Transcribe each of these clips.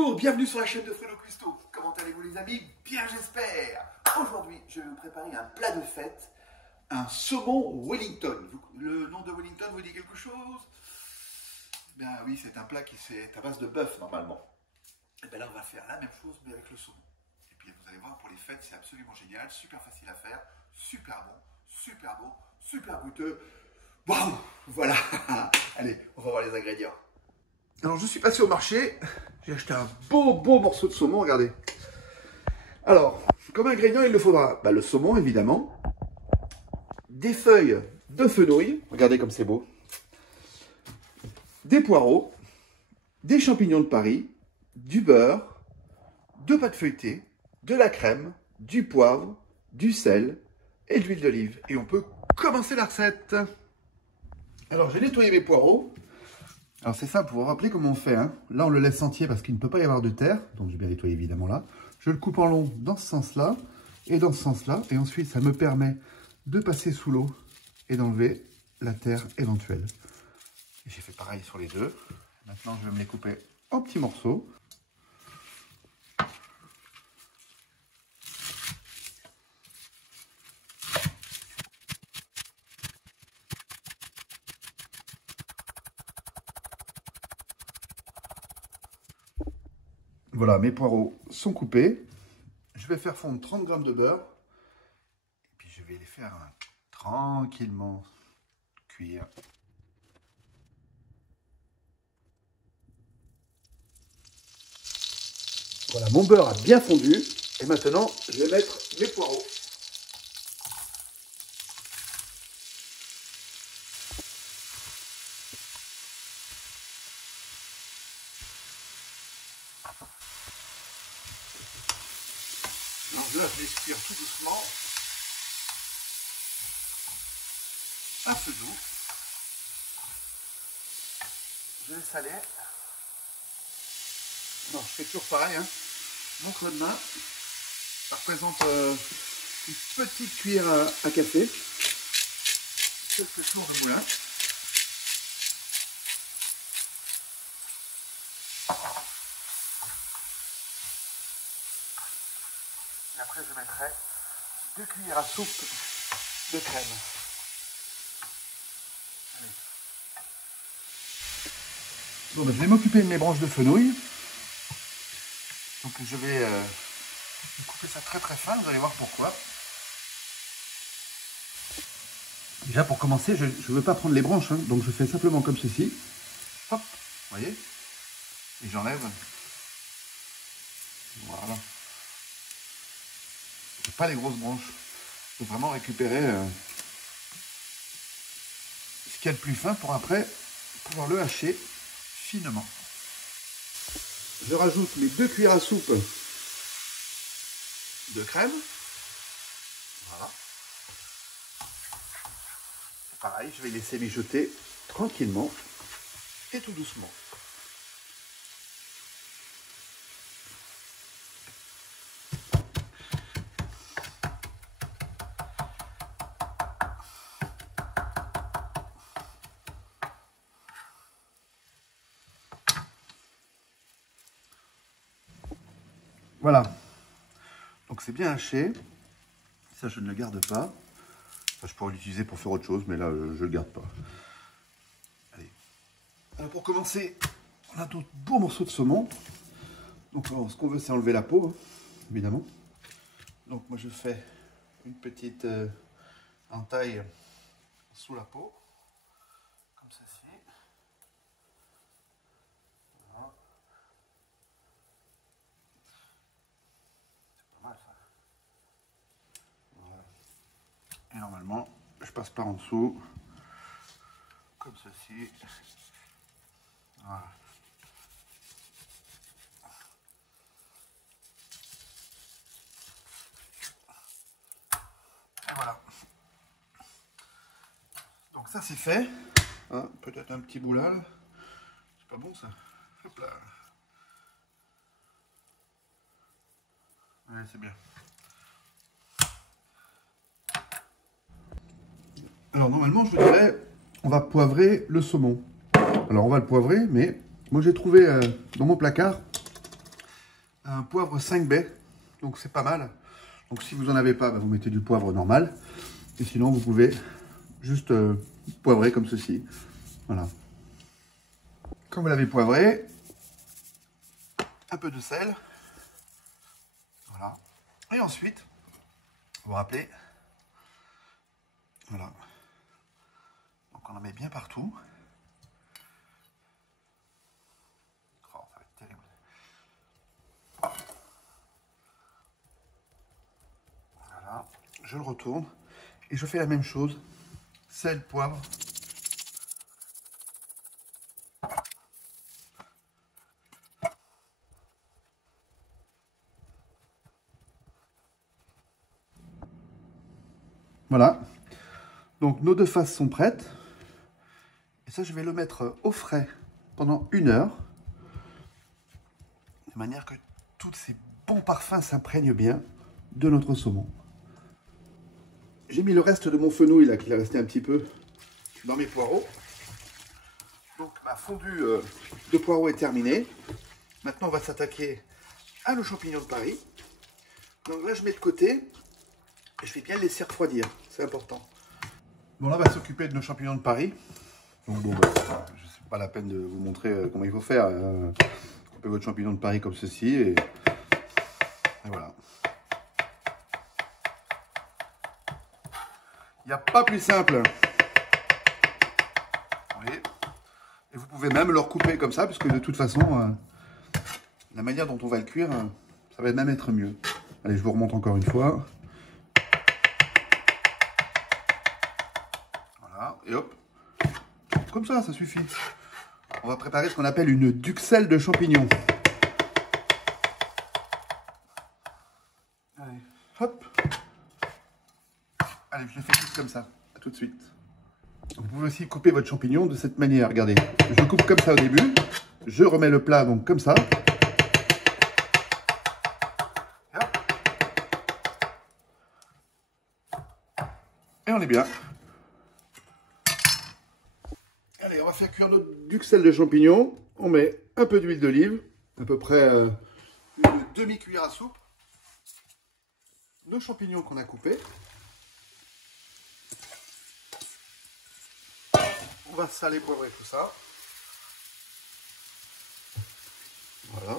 Bonjour, bienvenue sur la chaîne de Fredo Cuisto. Comment allez-vous les amis? Bien j'espère. Aujourd'hui, je vais vous préparer un plat de fête, un saumon Wellington. Le nom de Wellington vous dit quelque chose? Ben oui, c'est un plat qui est à base de bœuf normalement. Et bien là, on va faire la même chose mais avec le saumon. Et puis vous allez voir, pour les fêtes, c'est absolument génial, super facile à faire, super bon, super beau, super goûteux. Waouh! Voilà. Allez, on va voir les ingrédients. Alors, je suis passé au marché, j'ai acheté un beau morceau de saumon, regardez. Alors, comme ingrédient, il nous faudra le saumon, évidemment, des feuilles de fenouil, regardez comme c'est beau, des poireaux, des champignons de Paris, du beurre, deux pâtes feuilletées, de la crème, du poivre, du sel et de l'huile d'olive. Et on peut commencer la recette. Alors, j'ai nettoyé mes poireaux. Alors c'est ça, pour vous rappeler comment on fait. Hein. Là, on le laisse entier parce qu'il ne peut pas y avoir de terre. Donc, j'ai bien nettoyé évidemment là. Je le coupe en long dans ce sens-là et dans ce sens-là. Et ensuite, ça me permet de passer sous l'eau et d'enlever la terre éventuelle. J'ai fait pareil sur les deux. Maintenant, je vais me les couper en petits morceaux. Voilà, mes poireaux sont coupés. Je vais faire fondre 30 g de beurre. Et puis, je vais les faire tranquillement cuire. Voilà, mon beurre a bien fondu. Et maintenant, je vais mettre mes poireaux. Alors là, je laisse cuire tout doucement. À feu doux. Je vais saler. Non, je fais toujours pareil. Hein. Mon creux de main, ça représente une petite cuillère à café. Quelques tours de moulin. Et après, je mettrai 2 cuillères à soupe de crème. Allez. Bon, je vais m'occuper de mes branches de fenouil. Donc je vais couper ça très très fin, vous allez voir pourquoi. Déjà pour commencer, je ne veux pas prendre les branches, hein, donc je fais simplement comme ceci. Hop, vous voyez. Et j'enlève. Voilà. Pas les grosses branches. Il faut vraiment récupérer ce qu'il y a de plus fin pour après pouvoir le hacher finement. Je rajoute mes 2 cuillères à soupe de crème. Voilà. Pareil, je vais laisser mijoter tranquillement et tout doucement. Voilà, donc c'est bien haché, ça je ne le garde pas, enfin, je pourrais l'utiliser pour faire autre chose, mais là je ne le garde pas. Allez. Alors pour commencer, on a d'autres beaux morceaux de saumon, donc alors, ce qu'on veut c'est enlever la peau, hein, évidemment. Donc moi je fais une petite entaille sous la peau, comme ceci. Voilà. Et normalement, je passe par en dessous, comme ceci. Voilà. Et voilà. Donc ça c'est fait. Hein, peut-être un petit bout là. C'est pas bon ça. Hop là. Ouais, c'est bien. Alors normalement je vous dirais, on va poivrer le saumon. Alors on va le poivrer, mais moi j'ai trouvé dans mon placard un poivre 5 baies, donc c'est pas mal. Donc si vous n'en avez pas, bah, vous mettez du poivre normal. Et sinon, vous pouvez juste poivrer comme ceci. Voilà. Quand vous l'avez poivré, un peu de sel. Voilà. Et ensuite, vous vous rappelez, voilà. Donc on en met bien partout. Oh, ça va être terrible. Voilà. Je le retourne et je fais la même chose. Sel, poivre. Voilà. Donc nos deux faces sont prêtes. Et ça, je vais le mettre au frais pendant 1 heure. De manière que tous ces bons parfums s'imprègnent bien de notre saumon. J'ai mis le reste de mon fenouil, là, qu'il est resté un petit peu dans mes poireaux. Donc ma fondue de poireaux est terminée. Maintenant, on va s'attaquer à nos champignons de Paris. Donc là, je mets de côté. Et je vais bien le laisser refroidir. C'est important. Bon, là, on va s'occuper de nos champignons de Paris. Donc bon, bah, c'est pas la peine de vous montrer comment il faut faire. Coupez votre champignon de Paris comme ceci. Et voilà. Il n'y a pas plus simple. Vous voyez ? Et vous pouvez même le recouper comme ça, puisque de toute façon, la manière dont on va le cuire, ça va même être mieux. Allez, je vous remonte encore une fois. Voilà, et hop. Comme ça, ça suffit. On va préparer ce qu'on appelle une duxelle de champignons. Allez, hop. Allez, je le fais juste comme ça. À tout de suite. Vous pouvez aussi couper votre champignon de cette manière. Regardez, je coupe comme ça au début. Je remets le plat donc comme ça. Et on est bien. Allez, on va faire cuire notre duxelle de champignons. On met un peu d'huile d'olive, à peu près une demi-cuillère à soupe. Nos champignons qu'on a coupés. On va saler, poivrer tout ça. Voilà.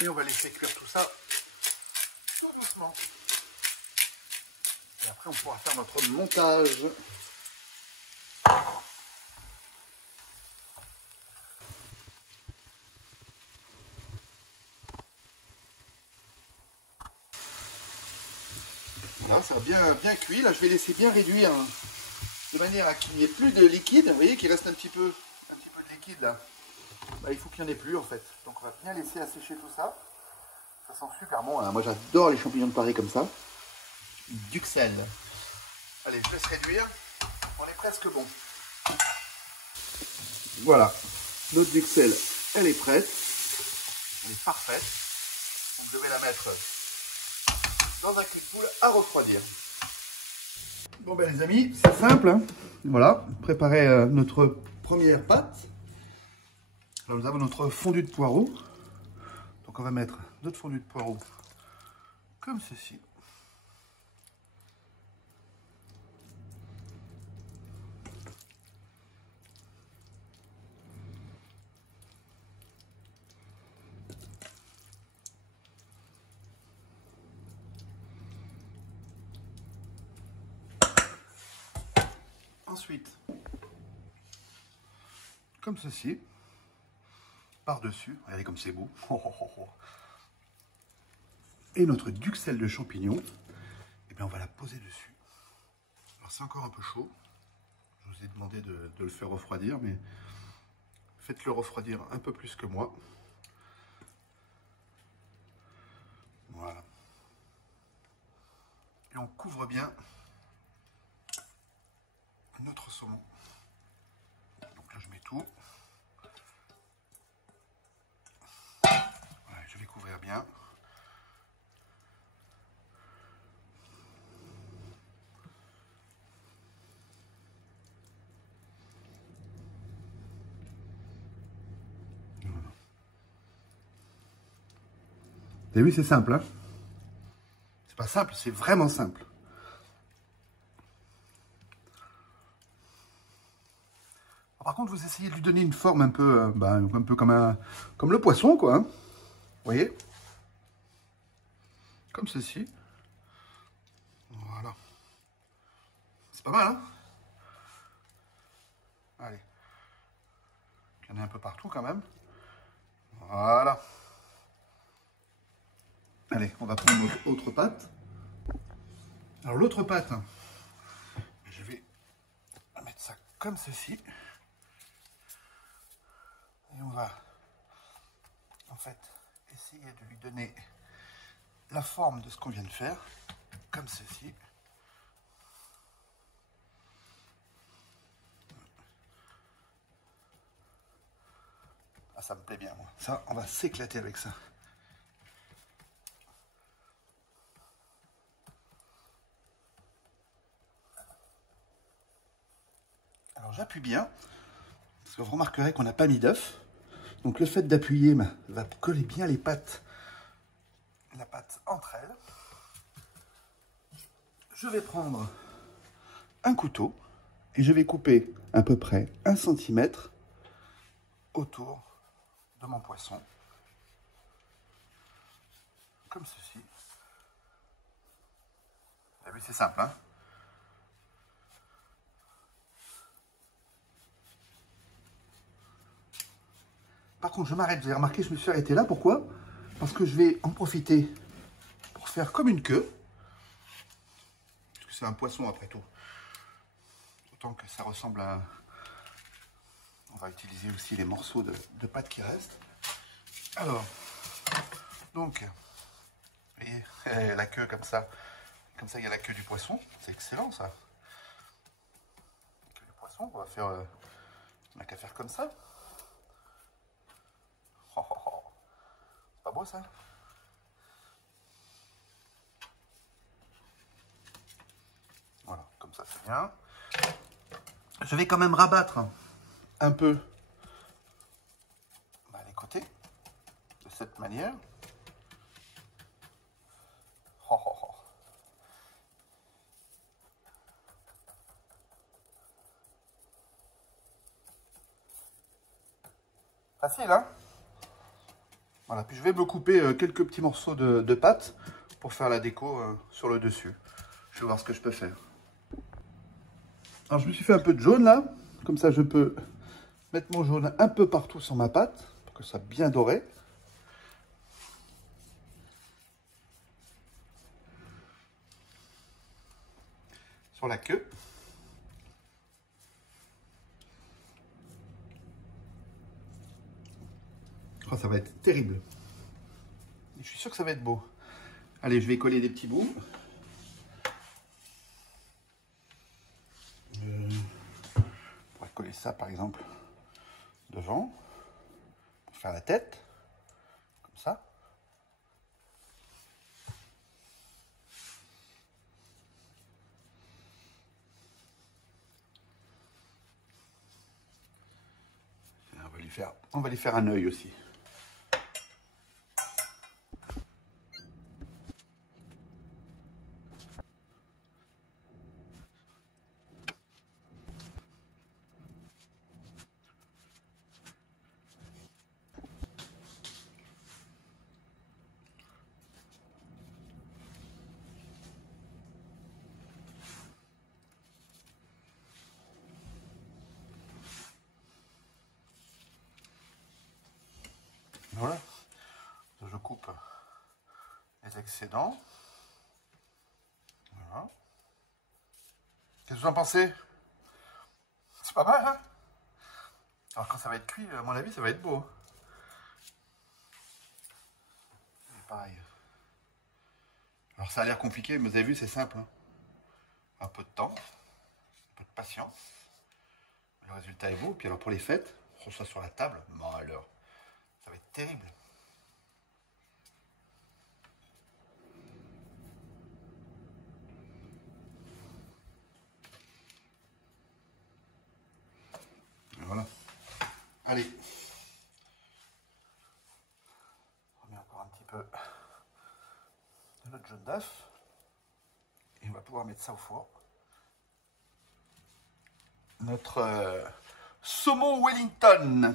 Et on va laisser cuire tout ça tout doucement. Et après, on pourra faire notre montage. Voilà, ça a bien cuit. Là, je vais laisser bien réduire, hein, de manière à qu'il n'y ait plus de liquide. Vous voyez qu'il reste un petit peu de liquide là. Bah, il faut qu'il n'y en ait plus en fait. Donc on va bien laisser assécher tout ça. Ça sent super bon. Hein. Moi j'adore les champignons de Paris comme ça. Duxelles. Allez, je laisse réduire. On est presque bon. Voilà. Notre duxelle, elle est prête. Elle est parfaite. Donc je vais la mettre dans un cul de poule à refroidir. Bon ben les amis, c'est simple. Hein. Voilà, préparer notre première pâte. Alors nous avons notre fondue de poireaux. Donc on va mettre notre fondue de poireaux comme ceci. Ensuite, comme ceci, par-dessus, regardez comme c'est beau. Et notre duxelle de champignons, et bien on va la poser dessus. Alors c'est encore un peu chaud. Je vous ai demandé de le faire refroidir, mais faites-le refroidir un peu plus que moi. Voilà. Et on couvre bien notre saumon. Donc là je mets tout. Ouais, je vais couvrir bien. avez vu, c'est simple, hein? C'est pas simple, c'est vraiment simple. Par contre, vous essayez de lui donner une forme un peu, un peu comme le poisson, quoi. Hein. Vous voyez? Comme ceci. Voilà. C'est pas mal, hein? Allez. Il y en a un peu partout, quand même. Voilà. Allez, on va prendre notre autre pâte. Alors, l'autre pâte, je vais mettre ça comme ceci. Et on va, en fait, essayer de lui donner la forme de ce qu'on vient de faire, comme ceci. Ah, ça me plaît bien, moi. Ça, on va s'éclater avec ça. Alors, j'appuie bien, parce que vous remarquerez qu'on n'a pas mis d'œuf. Donc, le fait d'appuyer va coller bien les pâtes, la pâte entre elles. Je vais prendre un couteau et je vais couper à peu près 1 cm autour de mon poisson. Comme ceci. Vous avez vu, c'est simple, hein? Par contre, je m'arrête, vous avez remarqué, je me suis arrêté là. Pourquoi? Parce que je vais en profiter pour faire comme une queue. Parce que c'est un poisson après tout. Autant que ça ressemble à... On va utiliser aussi les morceaux de pâte qui restent. Alors, donc, vous voyez, la queue comme ça. Comme ça, il y a la queue du poisson. C'est excellent, ça. La queue du poisson, on va faire... on n'a qu'à faire comme ça. Oh, oh, oh. C'est pas beau, ça? Voilà, comme ça, c'est bien. Je vais quand même rabattre un peu les côtés de cette manière. Oh, oh, oh. Facile, hein? Voilà, puis je vais me couper quelques petits morceaux de pâte pour faire la déco sur le dessus. Je vais voir ce que je peux faire. Alors, je me suis fait un peu de jaune, là. Comme ça, je peux mettre mon jaune un peu partout sur ma pâte, pour que ça soit bien doré. Sur la queue. Oh, ça va être terrible. Je suis sûr que ça va être beau. Allez, je vais coller des petits bouts. On pourrait coller ça, par exemple, devant, pour faire la tête, comme ça. Et on va lui faire un œil aussi. Voilà, je coupe les excédents. Voilà. Qu'est-ce que vous en pensez? C'est pas mal, hein? Alors quand ça va être cuit, à mon avis, ça va être beau. Et pareil. Alors ça a l'air compliqué, mais vous avez vu, c'est simple. Hein. Un peu de temps, un peu de patience. Le résultat est beau. Puis alors pour les fêtes, on reçoit sur la table. Bon alors, ça va être terrible. Voilà. Allez. On remet encore un petit peu notre jaune d'œuf. Et on va pouvoir mettre ça au four. Notre saumon Wellington.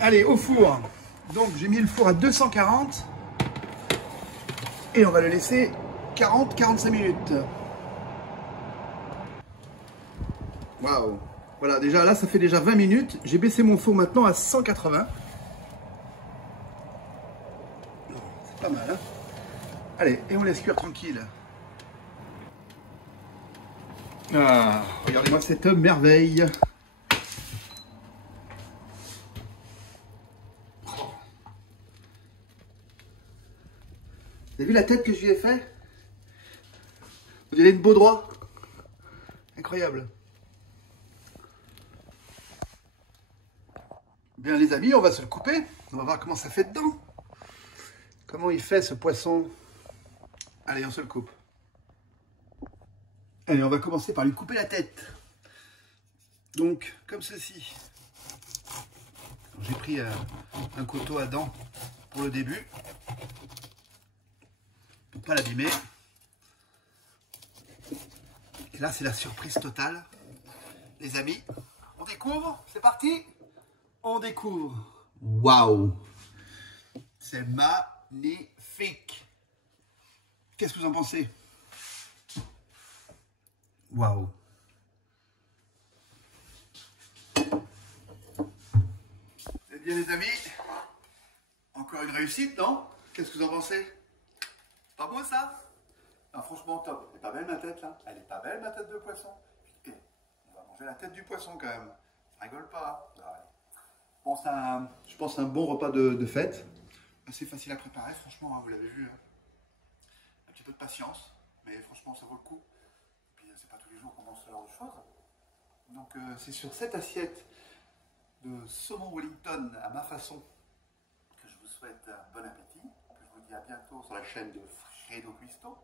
Allez, au four. Donc j'ai mis le four à 240 et on va le laisser 40-45 minutes. Waouh. Voilà, déjà là ça fait déjà 20 minutes. J'ai baissé mon four maintenant à 180. C'est pas mal, hein. Allez, et on laisse cuire tranquille. Ah, regardez-moi cette merveille. Vous avez vu la tête que je lui ai fait? Vous avez une beau droit. Incroyable. Bien les amis, on va se le couper. On va voir comment ça fait dedans. Comment il fait ce poisson. Allez, on se le coupe. Allez, on va commencer par lui couper la tête. Donc, comme ceci. J'ai pris un couteau à dents pour le début. Pour pas l'abîmer. Et là, c'est la surprise totale. Les amis, on découvre. C'est parti. On découvre. Waouh. C'est magnifique. Qu'est-ce que vous en pensez? Waouh. Eh bien les amis, encore une réussite, non? Qu'est-ce que vous en pensez? Pas beau ça? Non, franchement top. Elle est pas belle ma tête là? Elle est pas belle ma tête de poisson? Putain, on va manger la tête du poisson quand même. Ça rigole pas. Ouais. Bon, je pense que c'est un bon repas de fête. Assez facile à préparer, franchement, hein, vous l'avez vu. Hein. Un petit peu de patience, mais franchement ça vaut le coup. Et puis c'est pas tous les jours qu'on mange ce genre de choses. Donc c'est sur cette assiette de saumon Wellington à ma façon que je vous souhaite un bon appétit. Que je vous dis à bientôt sur la chaîne de Fredo Quisto.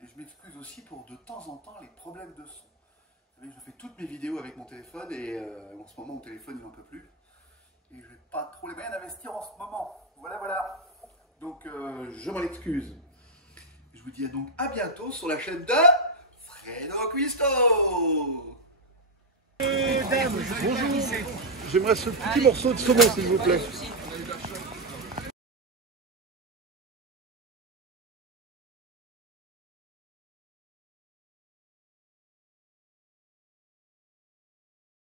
Et je m'excuse aussi pour de temps en temps les problèmes de son. Vous savez, je fais toutes mes vidéos avec mon téléphone et en ce moment mon téléphone il n'en peut plus. Et je n'ai pas trop les moyens d'investir en ce moment. Voilà. Donc je m'en excuse. Je vous dis donc à bientôt sur la chaîne de Fredo Quisto. Bonjour. J'aimerais ce petit morceau de saumon s'il vous plaît.